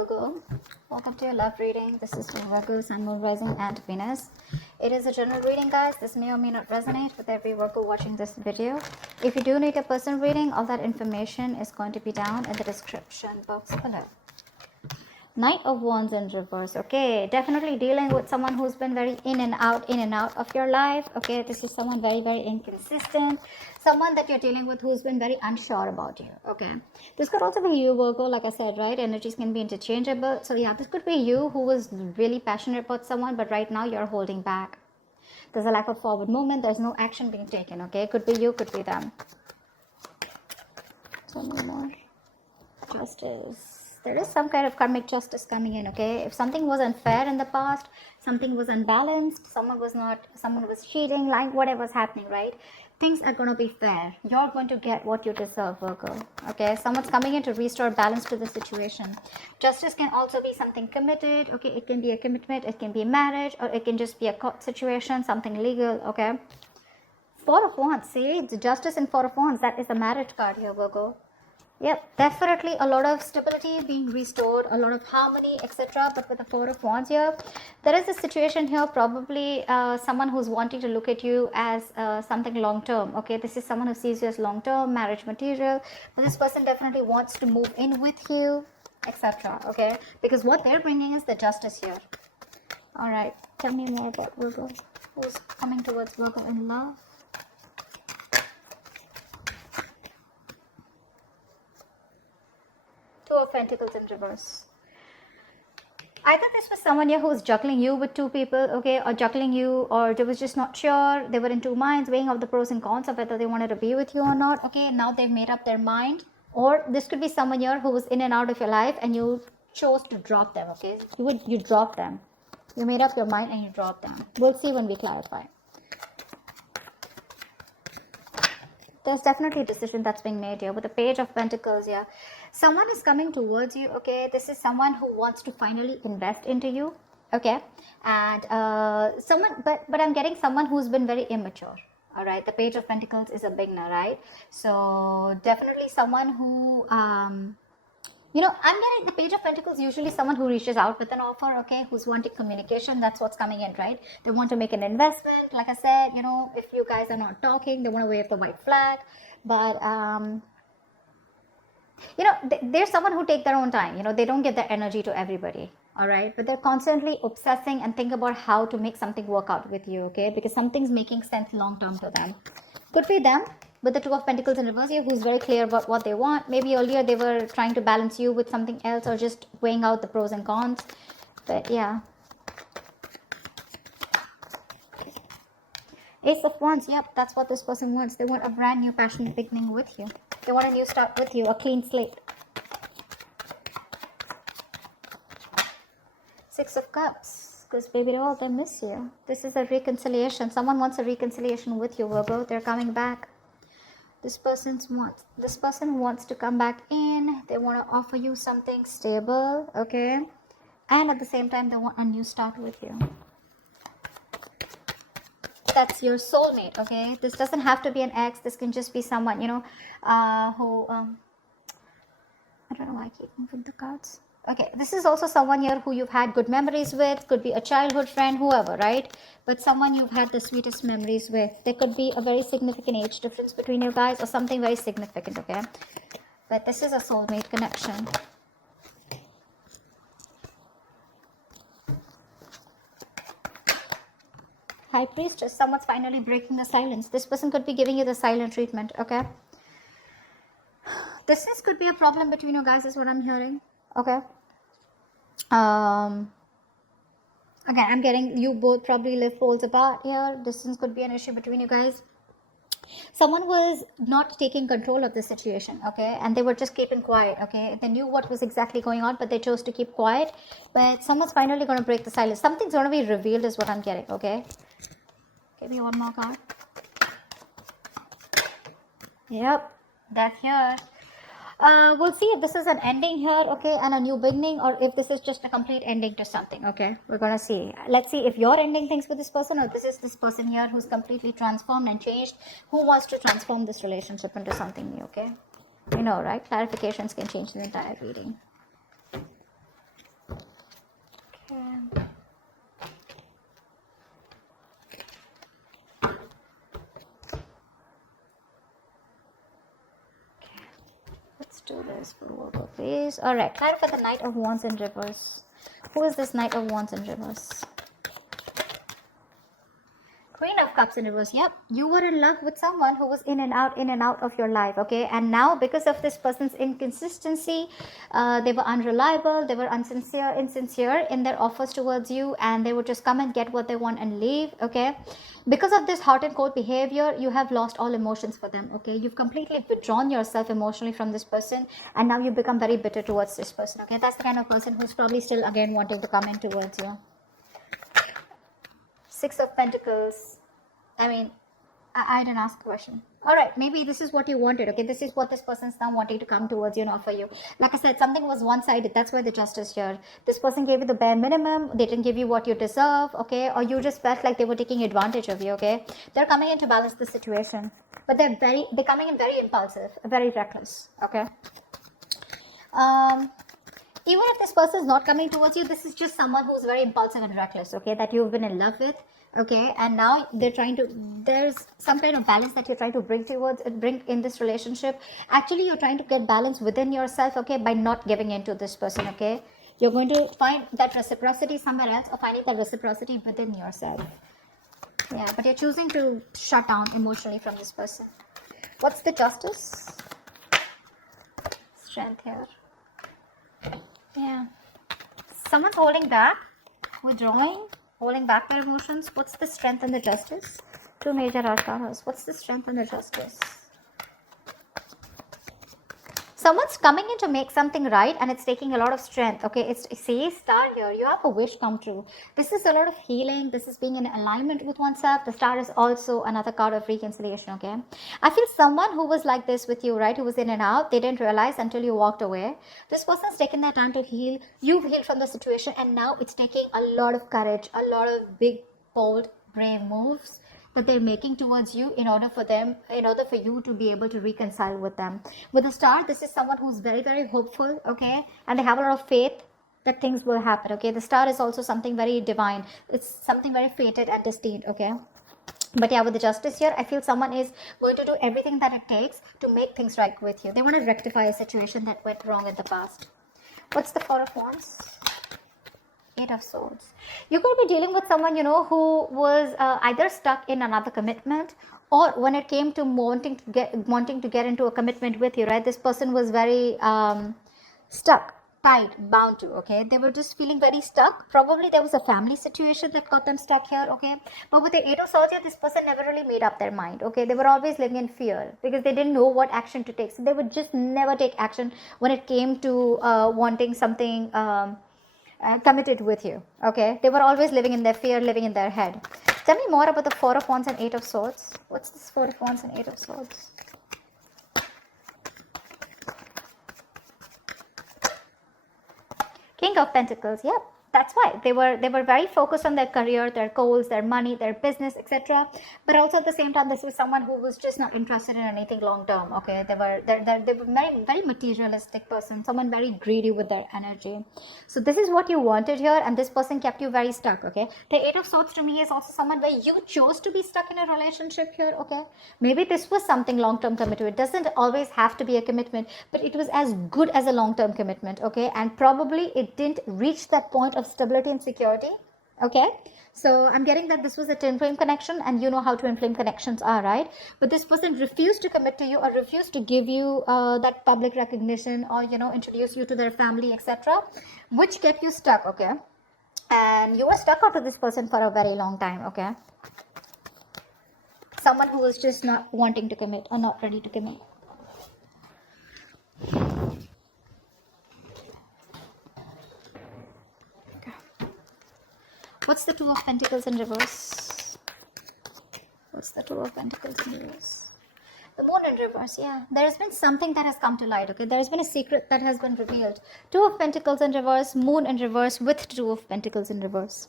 Virgo. Welcome to your love reading. This is for Virgo, Sun, Moon, Rising, and Venus. It is a general reading, guys. This may or may not resonate with every Virgo watching this video. If you do need a personal reading, all that information is going to be down in the description box below. Knight of Wands in reverse. Okay, definitely dealing with someone who's been very in and out of your life. Okay, this is someone very, very inconsistent. Someone that you're dealing with who's been very unsure about you. Okay, this could also be you, Virgo, like I said, right? Energies can be interchangeable. So yeah, this could be you who was really passionate about someone, but right now you're holding back. There's a lack of forward movement. There's no action being taken. Okay, could be you, could be them. Tell me more. Justice. There is some kind of karmic justice coming in. Okay, if something was unfair in the past, something was unbalanced, someone was cheating, lying, whatever was happening, right? Things are going to be fair. You're going to get what you deserve, Virgo. Okay, someone's coming in to restore balance to the situation. Justice can also be something committed. Okay, it can be a commitment, it can be marriage, or it can just be a court situation, something legal. Okay, Four of Wands. See, the Justice and Four of Wands, that is the marriage card here, Virgo. Yep, definitely a lot of stability being restored, a lot of harmony, etc. But with the Four of Wands here, there is a situation here, probably someone who's wanting to look at you as something long-term. Okay, this is someone who sees you as long-term, marriage material. But this person definitely wants to move in with you, etc. Okay, because what they're bringing is the Justice here. All right, tell me more about Virgo. Who's coming towards Virgo in love? Two of Pentacles in reverse. Either this was someone here who's juggling you with two people, okay, or juggling you, or they was just not sure. They were in two minds, weighing out the pros and cons of whether they wanted to be with you or not. Okay, now they've made up their mind. Or this could be someone here who was in and out of your life and you chose to drop them. Okay, you dropped them. You made up your mind and you dropped them. We'll see when we clarify. There's definitely a decision that's being made here with the Page of Pentacles here. Someone is coming towards you. Okay, this is someone who wants to finally invest into you. Okay, and but I'm getting someone who's been very immature. All right, the Page of Pentacles is a beginner, right? So definitely someone who you know, I'm getting the Page of Pentacles, usually someone who reaches out with an offer, okay, who's wanting communication. That's what's coming in, right? They want to make an investment. Like I said, you know, if you guys are not talking, they want to wave the white flag. But you know, there's someone who take their own time. You know, they don't get their energy to everybody. All right, but they're constantly obsessing and think about how to make something work out with you. Okay, because something's making sense long term to them. Could be them with the Two of Pentacles in reverse here, who's very clear about what they want. Maybe earlier they were trying to balance you with something else, or just weighing out the pros and cons. But yeah, Ace of Wands. Yep, that's what this person wants. They want a brand new passionate beginning with you. They want a new start with you, a clean slate. Six of Cups, because baby doll, they miss you. This is a reconciliation. Someone wants a reconciliation with you, Virgo. They're coming back. This person wants to come back in. They want to offer you something stable, okay? And at the same time, they want a new start with you. That's your soulmate, okay? This doesn't have to be an ex. This can just be someone, you know, who I don't know why I keep moving the cards. Okay, this is also someone here who you've had good memories with. Could be a childhood friend, whoever, right? But someone you've had the sweetest memories with. There could be a very significant age difference between you guys, or something very significant, okay? But this is a soulmate connection. High Priestess, someone's finally breaking the silence. This person could be giving you the silent treatment, okay? This could be a problem between you guys, is what I'm hearing, okay? Again, I'm getting you both probably live poles apart here. Distance could be an issue between you guys. Someone was not taking control of the situation, okay? And they were just keeping quiet, okay? They knew what was exactly going on, but they chose to keep quiet. But someone's finally going to break the silence. Something's going to be revealed is what I'm getting, okay? Give me one more card. Yep, that's here. We'll see if this is an ending here, okay, and a new beginning, or if this is just a complete ending to something, okay? We're gonna see. Let's see if you're ending things with this person, or this is this person here who's completely transformed and changed, who wants to transform this relationship into something new, okay? You know, right? Clarifications can change the entire reading. Let's do this for Virgo, please. All right, clarify the Knight of Wands in reverse. Who is this Knight of Wands in reverse? Queen of Cups in reverse. Yep, you were in love with someone who was in and out of your life, okay? And now, because of this person's inconsistency, they were unreliable, they were insincere in their offers towards you, and they would just come and get what they want and leave, okay? Because of this hot and cold behavior, you have lost all emotions for them, okay? You've completely withdrawn yourself emotionally from this person, and now you become very bitter towards this person, okay? That's the kind of person who's probably still again wanting to come in towards you. Six of Pentacles. I mean, I didn't ask a question. All right, maybe this is what you wanted, okay? This is what this person's now wanting to come towards you and offer you. Like I said, something was one-sided. That's why the Justice here. This person gave you the bare minimum. They didn't give you what you deserve, okay? Or you just felt like they were taking advantage of you, okay? They're coming in to balance the situation. But they're coming in very impulsive, very reckless, okay? Even if this person is not coming towards you, this is just someone who's very impulsive and reckless, okay? That you've been in love with. Okay, and now there's some kind of balance that you're trying to bring in this relationship. Actually, you're trying to get balance within yourself, okay, by not giving in to this person, okay? You're going to find that reciprocity somewhere else, or finding that reciprocity within yourself. Yeah, but you're choosing to shut down emotionally from this person. What's the Justice? Strength here. Yeah. Someone's holding back, withdrawing, holding back their emotions. What's the Strength and the Justice? Two major arcanas. What's the Strength and the Justice? Someone's coming in to make something right, and it's taking a lot of strength, okay? See, Star here, you have a wish come true. This is a lot of healing. This is being in alignment with oneself. The Star is also another card of reconciliation, okay? I feel someone who was like this with you, right, who was in and out, they didn't realize until you walked away. This person's taken their time to heal. You've healed from the situation, and now it's taking a lot of courage, a lot of big, bold, brave moves that they're making towards you in order for you to be able to reconcile with them. With the Star, this is someone who's very, very hopeful, okay, and they have a lot of faith that things will happen, okay. The Star is also something very divine. It's something very fated and destined, okay. But yeah, with the Justice here, I feel someone is going to do everything that it takes to make things right with you. They want to rectify a situation that went wrong in the past. What's the Four of Wands? Eight of Swords. You could be dealing with someone, you know, who was either stuck in another commitment, or when it came to wanting to get into a commitment with you, right? This person was very stuck, tied, bound to, okay? They were just feeling very stuck. Probably there was a family situation that got them stuck here, okay? But with the Eight of Swords here, this person never really made up their mind, okay? They were always living in fear because they didn't know what action to take. So they would just never take action when it came to wanting something committed with you, okay? They were always living in their fear, living in their head. Tell me more about the Four of Wands and Eight of Swords. What's this Four of Wands and Eight of Swords? King of Pentacles. Yep, that's why they were very focused on their career, their goals, their money, their business, etc. But also at the same time, this was someone who was just not interested in anything long term, okay? They were very, very materialistic person, someone very greedy with their energy. So this is what you wanted here, and this person kept you very stuck, okay? The Eight of Swords to me is also someone where you chose to be stuck in a relationship here, okay? Maybe this was something long term committed. It doesn't always have to be a commitment, but it was as good as a long term commitment, okay? And probably it didn't reach that point of stability and security, okay? So I'm getting that this was a twin flame connection, and you know how twin flame connections are, right? But this person refused to commit to you, or refused to give you that public recognition, or, you know, introduce you to their family, etc., which kept you stuck, okay? And you were stuck out with this person for a very long time, okay? Someone who was just not wanting to commit, or not ready to commit. What's the Two of Pentacles in reverse? What's the Two of Pentacles in reverse? The Moon in reverse, yeah. There's been something that has come to light, okay? There's been a secret that has been revealed. Two of Pentacles in reverse, Moon in reverse with Two of Pentacles in reverse.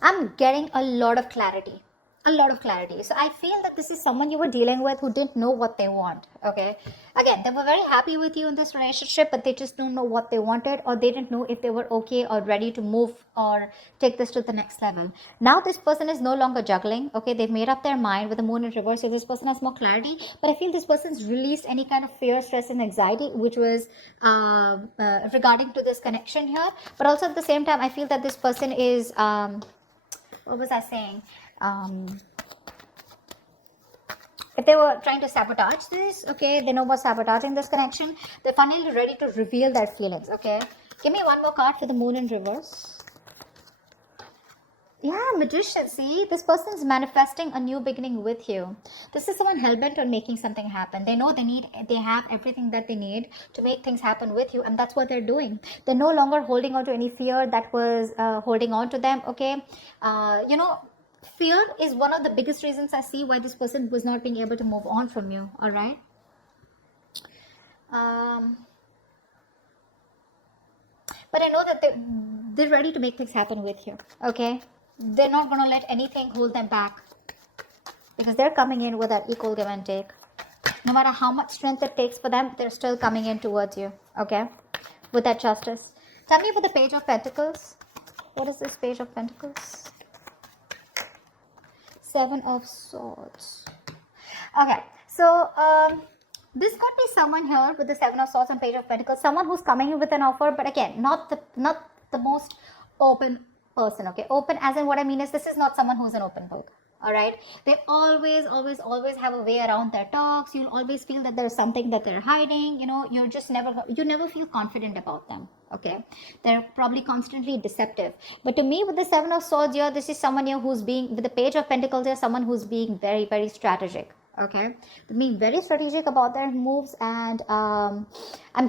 I'm getting a lot of clarity. a lot of clarity. So I feel that this is someone you were dealing with who didn't know what they want. Okay, again, they were very happy with you in this relationship, but they just don't know what they wanted, or they didn't know if they were okay or ready to move or take this to the next level. Now this person is no longer juggling. Okay, they've made up their mind with the moon in reverse, so this person has more clarity. But I feel this person's released any kind of fear, stress, and anxiety which was regarding to this connection here. But also at the same time, I feel that this person is what was I saying? If they were trying to sabotage this, okay, they know about sabotaging this connection. They're finally ready to reveal their feelings. Okay, give me one more card for the moon in reverse. Yeah, Magician. See, this person is manifesting a new beginning with you. This is someone hell-bent on making something happen. They know they have everything that they need to make things happen with you, and that's what they're doing. They're no longer holding on to any fear that was holding on to them. Okay, fear is one of the biggest reasons I see why this person was not being able to move on from you. All right. But I know that they're ready to make things happen with you. Okay. They're not going to let anything hold them back, because they're coming in with that equal give and take. No matter how much strength it takes for them, they're still coming in towards you. Okay. With that justice. Tell me about the Page of Pentacles. What is this Page of Pentacles? Seven of Swords. Okay, so this could be someone here with the Seven of Swords and Page of Pentacles. Someone who's coming in with an offer, but again, not the most open person. Okay, open as in what I mean is this is not someone who's an open book. All right, they always have a way around their talks. You'll always feel that there's something that they're hiding. You never feel confident about them. Okay, they're probably constantly deceptive. But to me, with the Seven of Swords here, this is someone here who's being, with the Page of Pentacles here, someone who's being very, very strategic. Okay, they're being very strategic about their moves, and I'm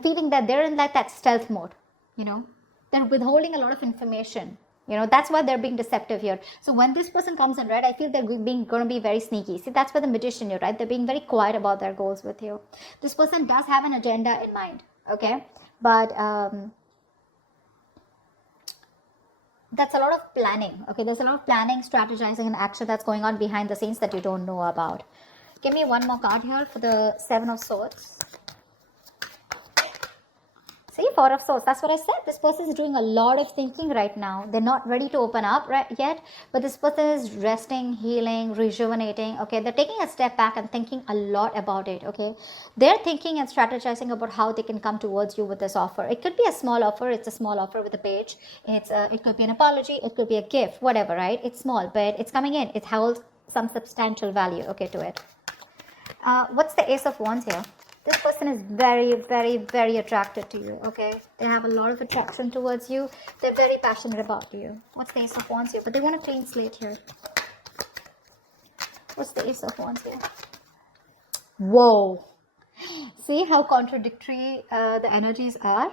feeling that they're in like that stealth mode. They're withholding a lot of information. That's why they're being deceptive here. So when this person comes in red, I feel they're going to be very sneaky. See, that's where the Magician here, right? They're being very quiet about their goals with you. This person does have an agenda in mind. Okay, but that's a lot of planning. Okay, there's a lot of planning, strategizing, and action that's going on behind the scenes that you don't know about. Give me one more card here for the Seven of Swords. See, Four of Swords. That's what I said. This person is doing a lot of thinking right now. They're not ready to open up yet, but this person is resting, healing, rejuvenating. Okay, they're taking a step back and thinking a lot about it. Okay, they're thinking and strategizing about how they can come towards you with this offer. It could be a small offer. It's a small offer with a page. It could be an apology. It could be a gift. Whatever, right? It's small, but it's coming in. It holds some substantial value. Okay, to it. What's the Ace of Wands here? This person is very, very, very attracted to you, okay? They have a lot of attraction towards you. They're very passionate about you. What's the Ace of Wands here? But they want a clean slate here. What's the Ace of Wands here? Whoa. See how contradictory the energies are?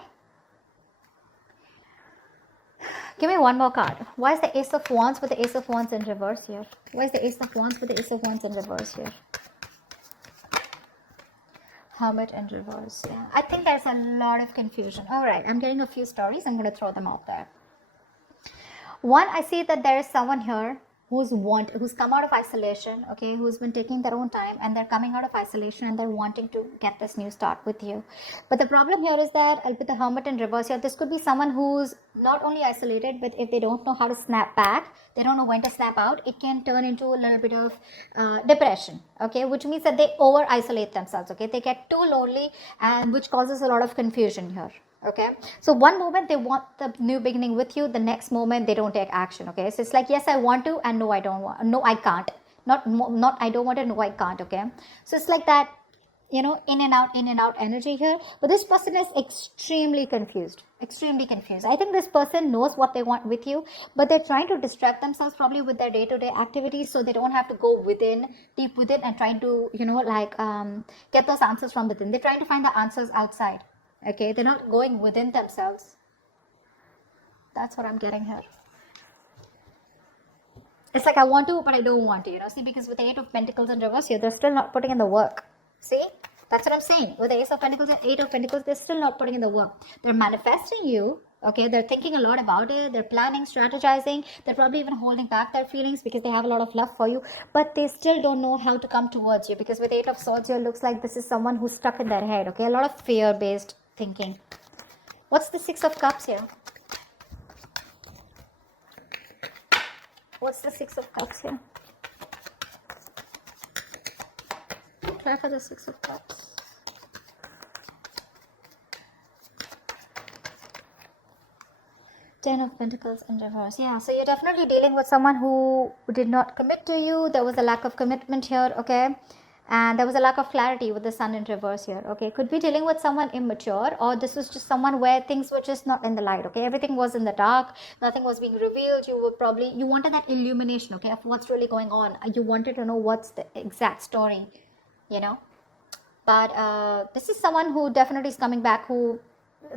Give me one more card. Why is the Ace of Wands with the Ace of Wands in reverse here? Why is the Ace of Wands with the Ace of Wands in reverse here? Hermit in reverse. Yeah, I think there's a lot of confusion. All right, I'm getting a few stories. I'm going to throw them out there. One, I see that there is someone here who's come out of isolation, okay, who's been taking their own time, and they're coming out of isolation and they're wanting to get this new start with you. But the problem here is that with the Hermit in reverse here, this could be someone who's not only isolated, but if they don't know how to snap back, they don't know when to snap out, it can turn into a little bit of depression, okay, which means that they over isolate themselves, okay, they get too lonely, and which causes a lot of confusion here. Okay, so one moment they want the new beginning with you, the next moment they don't take action. Okay, so it's like, yes, I want to, and no, I don't want, no, I can't, not I don't want it, no, I can't. Okay, so it's like that, in and out energy here. But this person is extremely confused. I think this person knows what they want with you, but they're trying to distract themselves probably with their day-to-day activities, so they don't have to go deep within and trying to get those answers from within. They're trying to find the answers outside. Okay, they're not going within themselves. That's what I'm getting here. It's like I want to, but I don't want to, see, because with the Eight of Pentacles in reverse here, they're still not putting in the work. See, that's what I'm saying. With the Ace of Pentacles and Eight of Pentacles, they're still not putting in the work. They're manifesting you, Okay, they're thinking a lot about it, they're planning, strategizing, they're probably even holding back their feelings because they have a lot of love for you, but they still don't know how to come towards you, because with Eight of Swords here, looks like this is someone who's stuck in their head. Okay, a lot of fear-based thinking. What's the Six of Cups here? What's the Six of Cups here? Try for the Six of Cups. Ten of Pentacles in reverse. Yeah, so you're definitely dealing with someone who did not commit to you. There was a lack of commitment here, okay? And there was a lack of clarity with the Sun in reverse here, okay? Could be dealing with someone immature, or this was just someone where things were just not in the light, okay? Everything was in the dark. Nothing was being revealed. You wanted that illumination, okay, of what's really going on. You wanted to know what's the exact story, you know? But this is someone who definitely is coming back, who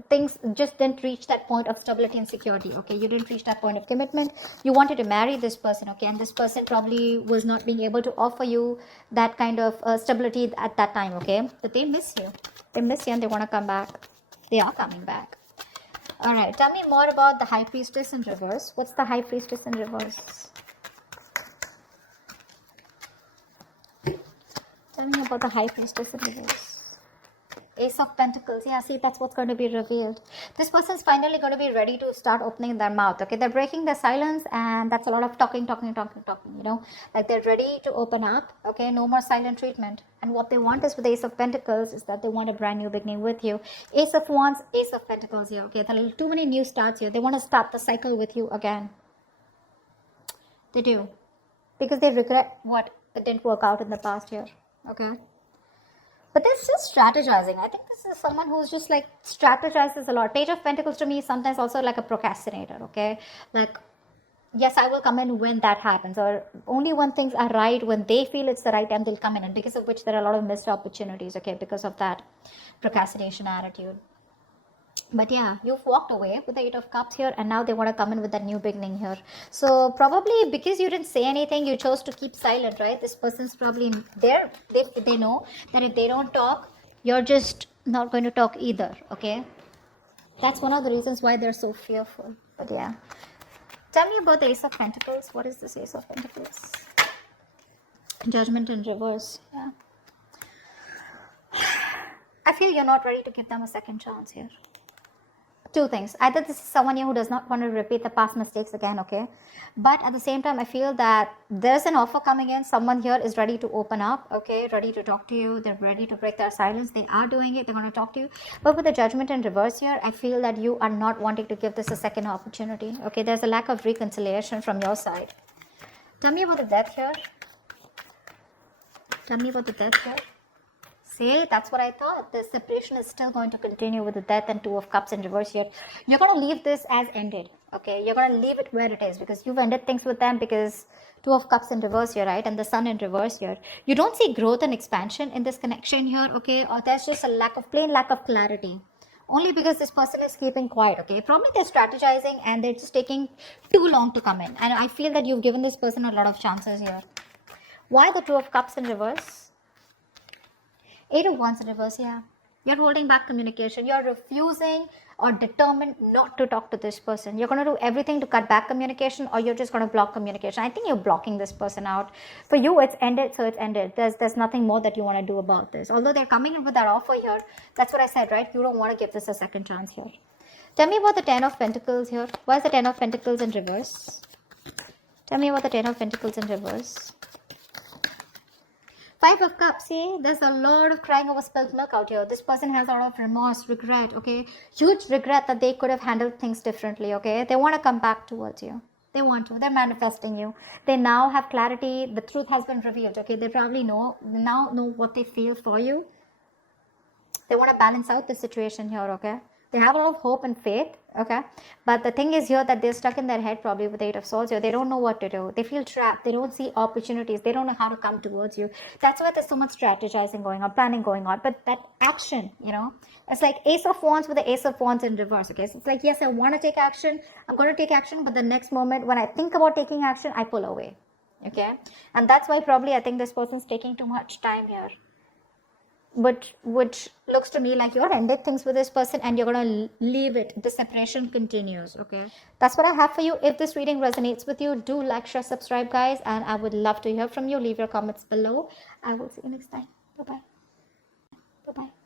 things just didn't reach that point of stability and security. Okay, you didn't reach that point of commitment. You wanted to marry this person, okay, and this person probably was not being able to offer you that kind of stability at that time. Okay, but they miss you. They miss you and they want to come back. They are coming back. All right, tell me more about the High Priestess in reverse. What's the High Priestess in reverse? Tell me about the High Priestess in reverse. Ace of Pentacles. Yeah, see, that's what's going to be revealed. This person's finally going to be ready to start opening their mouth. Okay, they're breaking their silence, and that's a lot of talking, you know, like they're ready to open up. Okay, no more silent treatment. And what they want is, with the Ace of Pentacles, is that they want a brand new beginning with you. Ace of Wands, Ace of Pentacles here. Okay, there are too many new starts here. They want to start the cycle with you again. They do, because they regret what it didn't work out in the past here. Okay, but they're still strategizing. I think this is someone who's just like strategizes a lot. Page of Pentacles to me is sometimes also like a procrastinator, okay? Like, yes, I will come in when that happens, or only when things are right, when they feel it's the right time, they'll come in, and because of which there are a lot of missed opportunities, okay, because of that procrastination attitude. But yeah, you've walked away with the Eight of Cups here, and now they want to come in with that new beginning here. So probably because you didn't say anything, you chose to keep silent, right? This person's probably there. They know that if they don't talk, you're just not going to talk either, okay? That's one of the reasons why they're so fearful. But yeah. Tell me about the Ace of Pentacles. What is this Ace of Pentacles? Judgment in reverse. Yeah. I feel you're not ready to give them a second chance here. Two things. Either this is someone here who does not want to repeat the past mistakes again, okay? But at the same time, I feel that there's an offer coming in. Someone here is ready to open up, okay? Ready to talk to you. They're ready to break their silence. They are doing it. They're going to talk to you. But with the Judgment in reverse here, I feel that you are not wanting to give this a second opportunity, okay? There's a lack of reconciliation from your side. Tell me about the Death here. Tell me about the Death here. See, that's what I thought. The separation is still going to continue with the Death and Two of Cups in reverse here. You're going to leave this as ended, okay? You're going to leave it where it is, because you've ended things with them, because Two of Cups in reverse here, right? And the Sun in reverse here. You don't see growth and expansion in this connection here, okay? Or there's just a plain lack of clarity. Only because this person is keeping quiet, okay? Probably they're strategizing and they're just taking too long to come in. And I feel that you've given this person a lot of chances here. Why the Two of Cups in reverse? Eight of Wands in reverse, yeah. You're holding back communication. You're refusing or determined not to talk to this person. You're going to do everything to cut back communication, or you're just going to block communication. I think you're blocking this person out. For you, it's ended, so it's ended. There's nothing more that you want to do about this. Although they're coming in with that offer here, that's what I said, right? You don't want to give this a second chance here. Tell me about the Ten of Pentacles here. Why is the Ten of Pentacles in reverse? Tell me about the Ten of Pentacles in reverse. Five of Cups, see, there's a lot of crying over spilled milk out here. This person has a lot of remorse, regret, okay? Huge regret that they could have handled things differently, okay? They want to come back towards you. They want to. They're manifesting you. They now have clarity. The truth has been revealed, okay? They probably now know what they feel for you. They want to balance out the situation here, okay? They have a lot of hope and faith, okay? But the thing is here that they're stuck in their head probably with the Eight of Swords here. They don't know what to do. They feel trapped. They don't see opportunities. They don't know how to come towards you. That's why there's so much strategizing going on, planning going on. But that action, you know, it's like Ace of Wands with the Ace of Wands in reverse, okay? So it's like, yes, I want to take action. I'm going to take action. But the next moment when I think about taking action, I pull away, okay? And that's why probably I think this person's taking too much time here. which looks to me like you're ended things with this person and you're gonna leave it. The separation continues. Okay, that's what I have for you. If this reading resonates with you, do like, share, subscribe, guys, and I would love to hear from you. Leave your comments below. I will see you next time. Bye bye. Bye bye.